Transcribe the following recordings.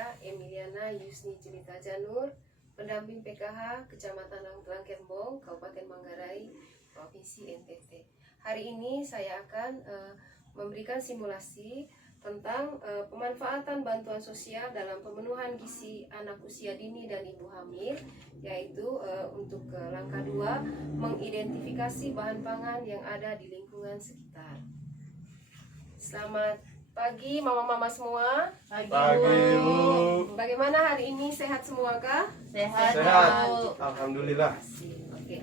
Saya Emiliana Yusni Jelita Janur, pendamping PKH Kecamatan Langkerbong, Kabupaten Manggarai, Provinsi NTT. Hari ini saya akan memberikan simulasi tentang pemanfaatan bantuan sosial dalam pemenuhan gizi anak usia dini dan ibu hamil, yaitu untuk langkah 2, mengidentifikasi bahan pangan yang ada di lingkungan sekitar. Selamat pagi mama-mama semua. Pagi, Bu. Bagaimana hari ini, sehat semua kah? Sehat. Alhamdulillah. Oke,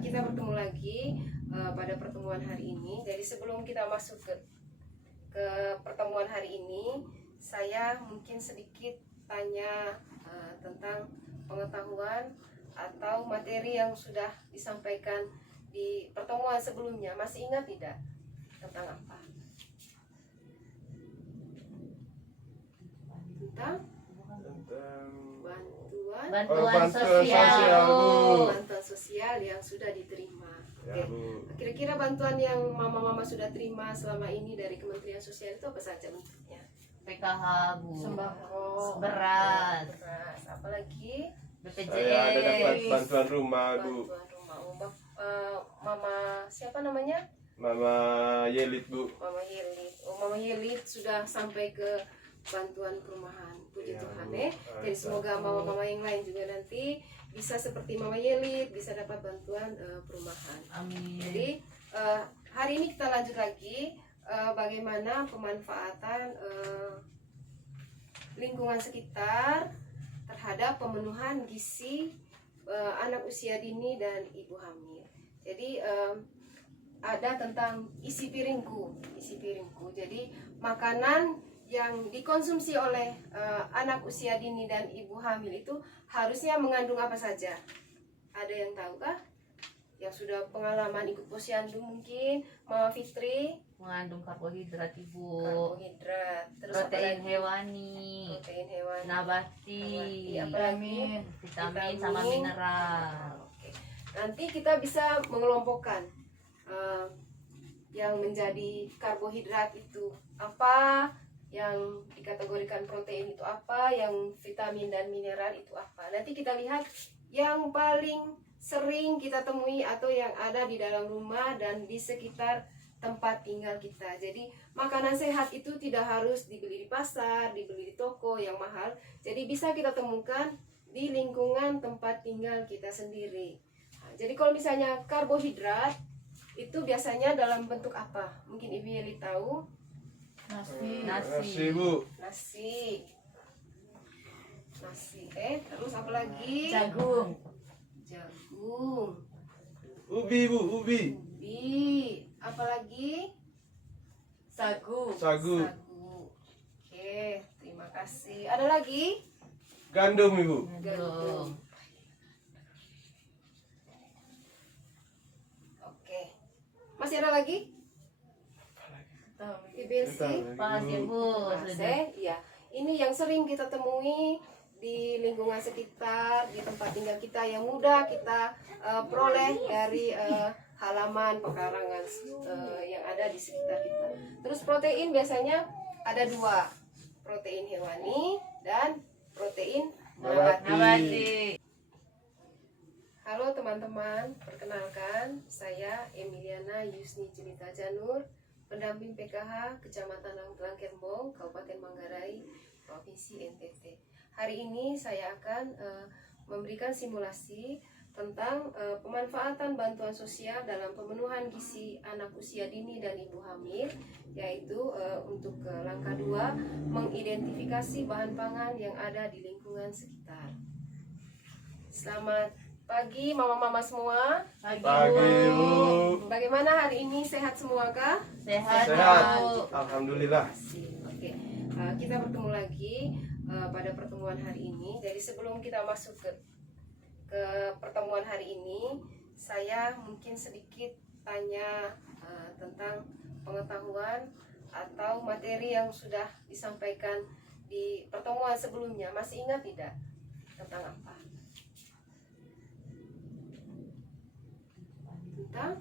kita bertemu lagi pada pertemuan hari ini. Jadi sebelum kita masuk ke pertemuan hari ini, saya mungkin sedikit tanya tentang pengetahuan atau materi yang sudah disampaikan di pertemuan sebelumnya. Masih ingat tidak tentang apa? Tentang Bantuan sosial, sosial. Bu. bantuan sosial yang sudah diterima. Ya, Oke. Bu. Kira-kira bantuan yang mama-mama sudah terima selama ini dari Kementerian Sosial itu apa saja bentuknya? PKH, Bu. Sembako, Beras. apalagi Saya ada dapat BPJS. bantuan rumah, Bu. bantuan rumah. Mama siapa namanya? Mama Yelit, Bu. Mama Yelit. Mama Yelit sudah sampai ke bantuan perumahan. Puji Ya, Tuhan Bu. ya. Jadi semoga mama-mama yang lain juga nanti bisa seperti Mama Yelit, bisa dapat bantuan perumahan. Amin. Jadi hari ini kita lanjut lagi bagaimana pemanfaatan lingkungan sekitar terhadap pemenuhan gizi anak usia dini dan ibu hamil. Jadi ada tentang isi piringku. Jadi makanan yang dikonsumsi oleh anak usia dini dan ibu hamil itu harusnya mengandung apa saja? Ada yang tahu kah? Yang sudah pengalaman ikut posyandu mungkin, Mama Fitri, Mengandung karbohidrat, Ibu. karbohidrat, terus apa Protein lagi? hewani. Protein hewan, Nabati. apalagi? Vitamin sama mineral. Oke. Nanti kita bisa mengelompokkan yang menjadi karbohidrat itu apa, yang dikategorikan protein itu apa, yang vitamin dan mineral itu apa. Nanti kita lihat yang paling sering kita temui atau yang ada di dalam rumah dan di sekitar tempat tinggal kita. Jadi makanan sehat itu tidak harus dibeli di pasar, dibeli di toko yang mahal. Jadi bisa kita temukan di lingkungan tempat tinggal kita sendiri. Nah, jadi kalau misalnya karbohidrat itu biasanya dalam bentuk apa? Mungkin Ibu Yeli tahu. Nasi, Bu. Nasi. Terus apa lagi? Jagung. Jagung. Ubi, Bu. Ubi. Ubi. Apalagi? Sagu. Sagu. Sagu. Oke, terima kasih. Ada lagi? Gandum, Ibu. Gandum. Oke. Masih ada lagi? IBC? Pas, Ibu. Sudah. Ya. Ini yang sering kita temui di lingkungan sekitar, di tempat tinggal kita yang mudah kita peroleh dari halaman pekarangan yang ada di sekitar kita. Terus protein biasanya ada 2, protein hewani dan protein nabati. Nabati. Halo teman-teman, perkenalkan saya Emiliana Yusni Jelita Janur, pendamping PKH Kecamatan Langkerbong, Kabupaten Manggarai, Provinsi NTT. Hari ini saya akan memberikan simulasi tentang pemanfaatan bantuan sosial dalam pemenuhan gizi anak usia dini dan ibu hamil, yaitu untuk langkah 2, mengidentifikasi bahan pangan yang ada di lingkungan sekitar. Selamat pagi mama-mama semua. Pagi, Bu. Bagaimana hari ini, sehat semua kah? Sehat. Sehat. Bu. Alhamdulillah. Oke, kita bertemu lagi pada pertemuan hari ini. Jadi sebelum kita masuk ke pertemuan hari ini, saya mungkin sedikit tanya tentang pengetahuan atau materi yang sudah disampaikan di pertemuan sebelumnya. Masih ingat tidak tentang apa? Tentang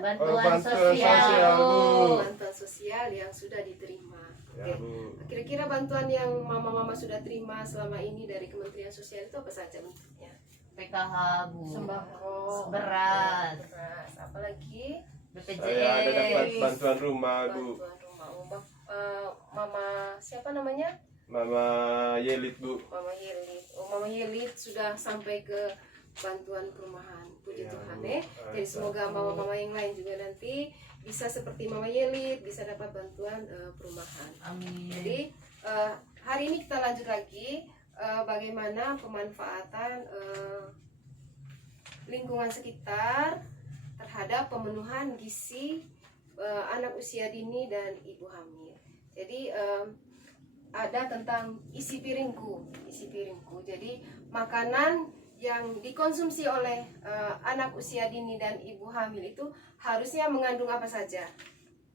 Bantuan bantuan sosial. sosial, Bu. bantuan sosial yang sudah diterima. Ya, Oke. Bu. Kira-kira bantuan yang mama-mama sudah terima selama ini dari Kementerian Sosial itu apa saja bentuknya? PKH, Bu. Sembako, Beras. beras, apalagi Saya ada dapat BPJS. bantuan rumah, Bu. bantuan rumah. Mama siapa namanya? Mama Yelit, Bu. Mama Yelit. Mama Yelit sudah sampai ke bantuan perumahan. Puji Ya, Tuhan Bu. ya. Jadi semoga mama-mama yang lain juga nanti bisa seperti Mama Yelit, bisa dapat bantuan perumahan. Amin. Jadi hari ini kita lanjut lagi bagaimana pemanfaatan lingkungan sekitar terhadap pemenuhan gizi anak usia dini dan ibu hamil. Jadi ada tentang isi piringku. Jadi makanan yang dikonsumsi oleh anak usia dini dan ibu hamil itu harusnya mengandung apa saja?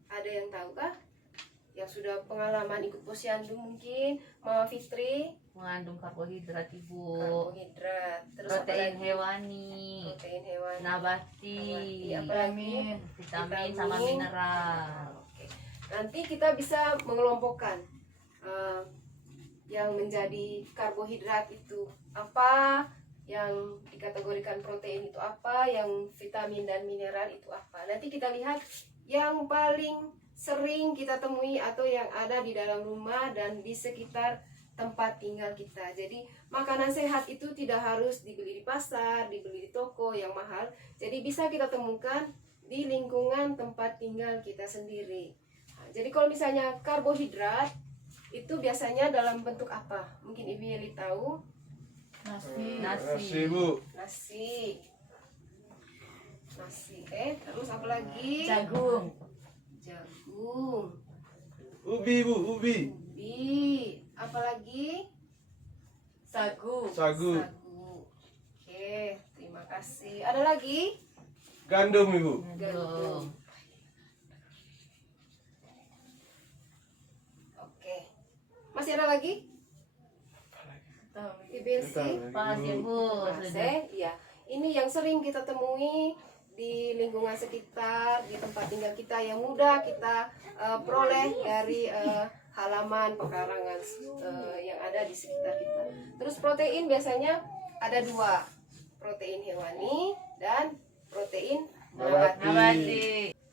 Ada yang tahu kah? Yang sudah pengalaman ikut posyandu mungkin, Mama Fitri, Mengandung karbohidrat, Ibu. karbohidrat, terus apa Protein lagi? hewani. Protein hewani, Nabati. apa lagi? Vitamin sama mineral. Oke. Nanti kita bisa mengelompokkan yang menjadi karbohidrat itu apa, yang dikategorikan protein itu apa, yang vitamin dan mineral itu apa. Nanti kita lihat yang paling sering kita temui atau yang ada di dalam rumah dan di sekitar tempat tinggal kita. Jadi makanan sehat itu tidak harus dibeli di pasar, dibeli di toko yang mahal. Jadi bisa kita temukan di lingkungan tempat tinggal kita sendiri. Nah, jadi kalau misalnya karbohidrat itu biasanya dalam bentuk apa? Mungkin Ibu Yeli tahu. Nasi, Bu. Nasi. Terus apa lagi? Jagung. Ubi, Bu. Ubi. Ubi. Apa lagi? Sagu. Sagu. Oke, terima kasih. Ada lagi? Gandum, Ibu. Gandum. Oke. Masih ada lagi? Ibelsi. Pas ya, Bu. Sudah. Iya. Ini yang sering kita temui di lingkungan sekitar, di tempat tinggal kita yang mudah kita peroleh dari halaman pekarangan yang ada di sekitar kita. Terus protein biasanya ada dua, protein hewani dan protein nabati. Nabati.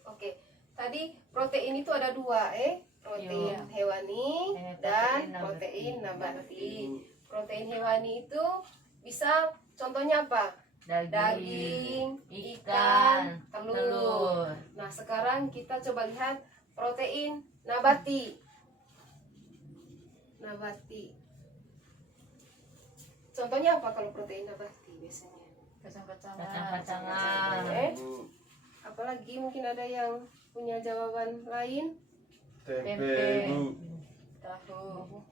Oke, tadi protein itu ada dua, protein Iya. hewani dan protein nabati. Protein hewani itu bisa contohnya apa? Daging, ikan, telur. Nah, sekarang kita coba lihat protein nabati. Contohnya apa kalau protein nabati biasanya? Kacang-kacangan. Bu. Apalagi mungkin ada yang punya jawaban lain? Tempe, Bu. Tahu.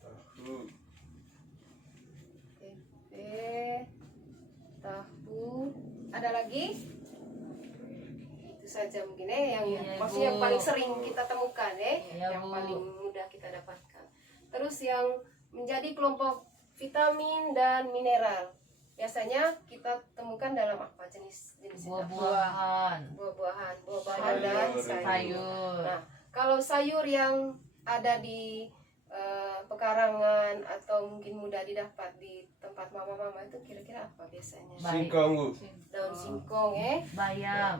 Tahu. Tempe, tahu. Ada lagi? Itu saja mungkin yang Iya, maksudnya yang Bu. paling sering kita temukan Iya, yang Bu. paling mudah kita dapatkan. Terus yang menjadi kelompok vitamin dan mineral biasanya kita temukan dalam apa jenis itu? Buah-buahan. Buah-buahan dan sayur. Sayur. Nah, kalau sayur yang ada di pekarangan atau mungkin mudah didapat di tempat mama-mama itu kira-kira apa biasanya? Baik. Singkong, Bu. Daun singkong Bayam.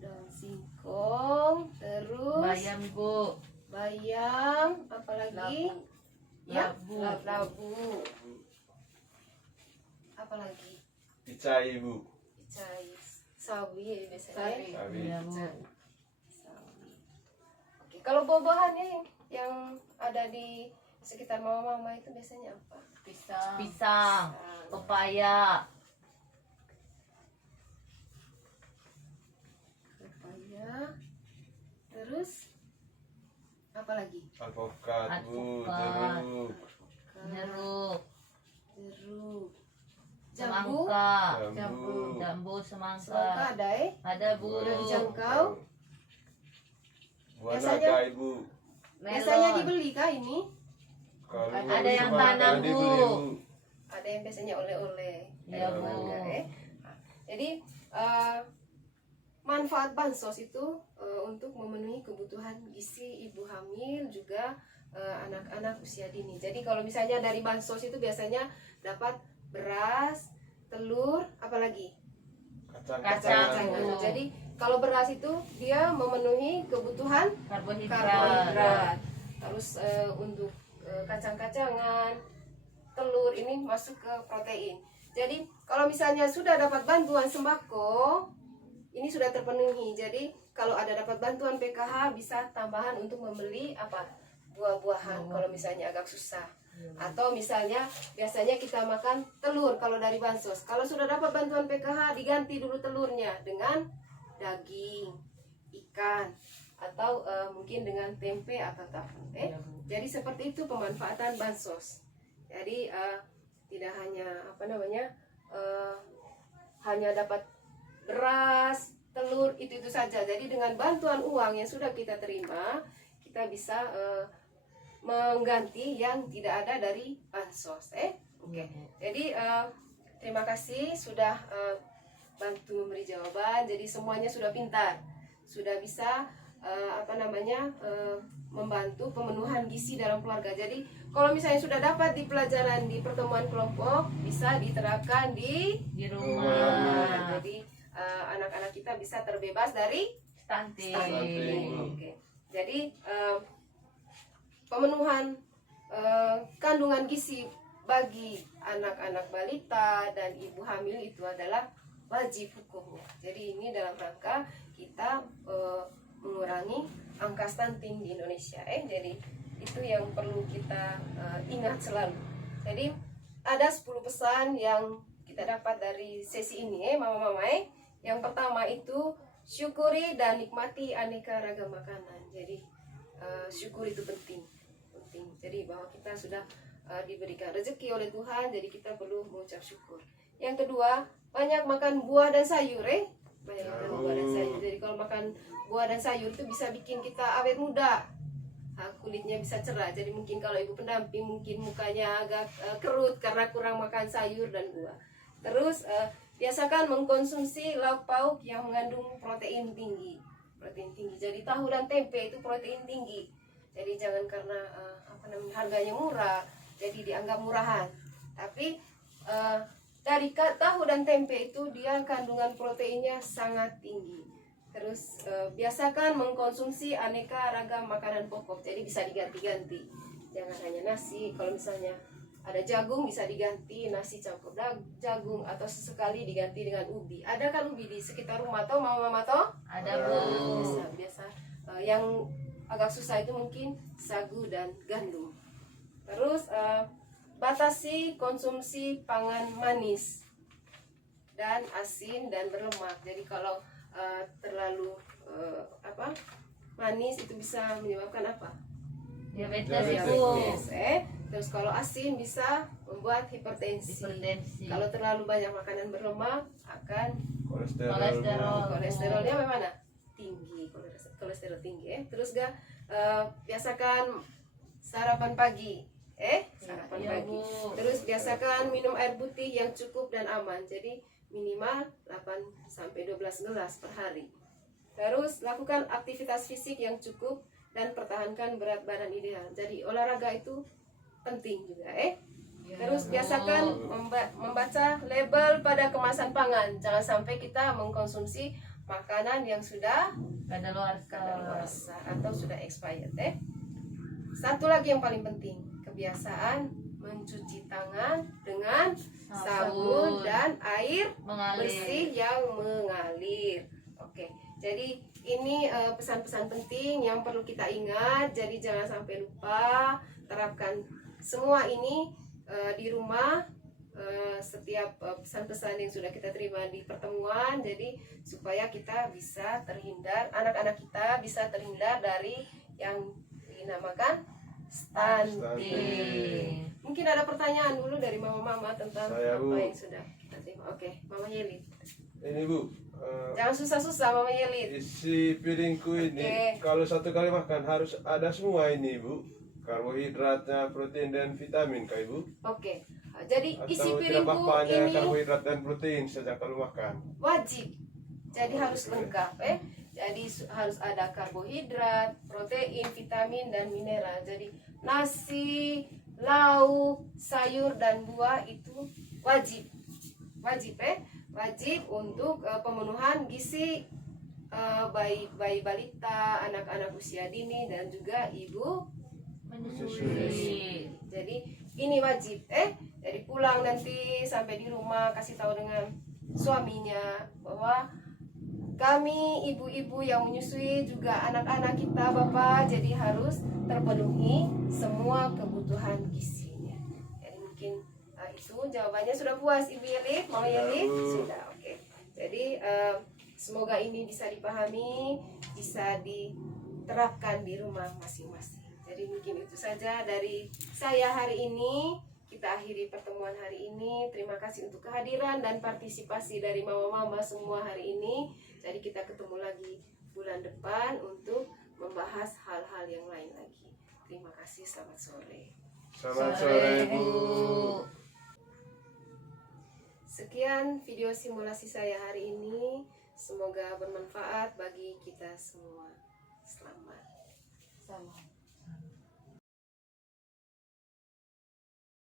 daun singkong, terus Bayam, Bu. bayam, apalagi? Labu. Labu. Apalagi? Picai, Bu. Picai, sawi biasanya. Sawi. Iya, Bu. Sawi. Oke, kalau buah-buahannya yang ada di sekitar mama-mama itu biasanya apa? Pisang. Pepaya. Pepaya. Terus apa lagi? Alpukat, Bu. Alpukat. Jeruk. Jeruk. Jambu. Semangka. Jambu. Jambu Semangka semangka. ada Ada, Bu. Udah dijangkau. Buah Biasanya- naga, Ibu. Biasanya Melon. dibeli kah ini? Kalau Ada yang semangka tanam, Bu. dibeli, Bu. Ada yang biasanya oleh-oleh. Iya, Dari Bu. naga, Nah, jadi manfaat bansos itu untuk memenuhi kebutuhan gizi ibu hamil juga anak-anak usia dini. Jadi kalau misalnya dari bansos itu biasanya dapat beras, telur, apalagi Kacang-kacangan. Jadi kalau beras itu dia memenuhi kebutuhan karbohidrat. Terus untuk kacang-kacangan, telur ini masuk ke protein. Jadi kalau misalnya sudah dapat bantuan sembako, ini sudah terpenuhi. Jadi kalau ada dapat bantuan PKH bisa tambahan untuk membeli apa? Buah-buahan kalau misalnya agak susah. Atau misalnya biasanya kita makan telur kalau dari bansos. Kalau sudah dapat bantuan PKH diganti dulu telurnya dengan daging, ikan, atau mungkin dengan tempe atau tahu. Jadi seperti itu pemanfaatan bansos. Jadi tidak hanya hanya dapat beras, telur itu saja. Jadi dengan bantuan uang yang sudah kita terima, kita bisa mengganti yang tidak ada dari bansos. Oke. Jadi terima kasih sudah bantu memberi jawaban. Jadi semuanya sudah pintar, sudah bisa membantu pemenuhan gizi dalam keluarga. Jadi kalau misalnya sudah dapat di pelajaran di pertemuan kelompok, bisa diterapkan di rumah. Jadi anak-anak kita bisa terbebas dari Stunting. Oke. Jadi pemenuhan kandungan gizi bagi anak-anak balita dan ibu hamil itu adalah wajib hukumnya. Jadi ini dalam rangka kita mengurangi angka stunting di Indonesia. Jadi itu yang perlu kita ingat selalu. Jadi ada 10 pesan yang kita dapat dari sesi ini, mama-mama. Yang pertama itu syukuri dan nikmati aneka ragam makanan. Jadi syukur itu penting. Jadi bahwa kita sudah diberikan rezeki oleh Tuhan, jadi kita perlu mengucap syukur. Yang kedua, banyak makan buah dan sayur. Banyak makan buah dan sayur. Jadi kalau makan buah dan sayur itu bisa bikin kita awet muda, kulitnya bisa cerah. Jadi mungkin kalau ibu pendamping mungkin mukanya agak kerut karena kurang makan sayur dan buah. Terus biasakan mengkonsumsi lauk pauk yang mengandung protein tinggi. Jadi tahu dan tempe itu protein tinggi. Jadi jangan karena harganya murah jadi dianggap murahan. Tapi dari tahu dan tempe itu dia kandungan proteinnya sangat tinggi. Terus biasakan mengkonsumsi aneka ragam makanan pokok. Jadi bisa diganti-ganti. Jangan hanya nasi. Kalau misalnya ada jagung bisa diganti nasi campur jagung, atau sesekali diganti dengan ubi. Ada kan ubi di sekitar rumah toh, mama-mama toh? Ada Bu. Biasa. Yang agak susah itu mungkin sagu dan gandum. Terus batasi konsumsi pangan manis dan asin dan berlemak. Jadi kalau terlalu manis itu bisa menyebabkan apa? Diabetes Bu. Terus kalau asin bisa membuat hipertensi. Kalau terlalu banyak makanan berlemak akan kolesterolnya bagaimana? Tinggi, kolesterol tinggi. Terus biasakan sarapan pagi. Sarapan pagi. Terus biasakan minum air putih yang cukup dan aman. Jadi minimal 8-12 gelas per hari. Terus lakukan aktivitas fisik yang cukup dan pertahankan berat badan ideal. Jadi olahraga itu penting juga. Terus biasakan membaca label pada kemasan pangan. Jangan sampai kita mengkonsumsi makanan yang sudah kadaluarsa atau sudah expired. Satu lagi yang paling penting, kebiasaan mencuci tangan dengan sabun dan air bersih yang mengalir. Oke. Jadi ini pesan-pesan penting yang perlu kita ingat. Jadi jangan sampai lupa, terapkan semua ini di rumah. Setiap pesan-pesan yang sudah kita terima di pertemuan, jadi supaya kita bisa terhindar, anak-anak kita bisa terhindar dari yang dinamakan stunting. Mungkin ada pertanyaan dulu dari mama-mama tentang Saya, Bu. apa yang sudah kita terima. Oke, Mama Yeli. Ini Bu, Jangan susah-susah Mama Yeli. isi piringku ini kalau satu kali makan harus ada semua ini Bu, karbohidratnya, protein dan vitamin Kak Ibu. Oke. Jadi isi Atau tidak piringku apa-apanya ini karbohidrat dan protein sejak kalau makan. wajib. Jadi harus lengkap. Jadi harus ada karbohidrat, protein, vitamin dan mineral. Jadi nasi, lauk, sayur dan buah itu wajib. Wajib untuk pemenuhan gizi bayi balita, anak-anak usia dini dan juga ibu Menyusui. jadi ini wajib. Jadi pulang nanti sampai di rumah kasih tahu dengan suaminya bahwa kami ibu-ibu yang menyusui juga anak-anak kita bapak, jadi harus terpenuhi semua kebutuhan gizinya. Jadi mungkin itu jawabannya. Sudah puas Ibu Yeli? Mau Yeli? Sudah, oke. Jadi semoga ini bisa dipahami, bisa diterapkan di rumah masing-masing. Jadi mungkin itu saja dari saya hari ini. Kita akhiri pertemuan hari ini. Terima kasih untuk kehadiran dan partisipasi dari mama-mama semua hari ini. Jadi kita ketemu lagi bulan depan untuk membahas hal-hal yang lain lagi. Terima kasih, selamat sore. Selamat sore Bu. Sekian video simulasi saya hari ini. Semoga bermanfaat bagi kita semua. Selamat. Salam.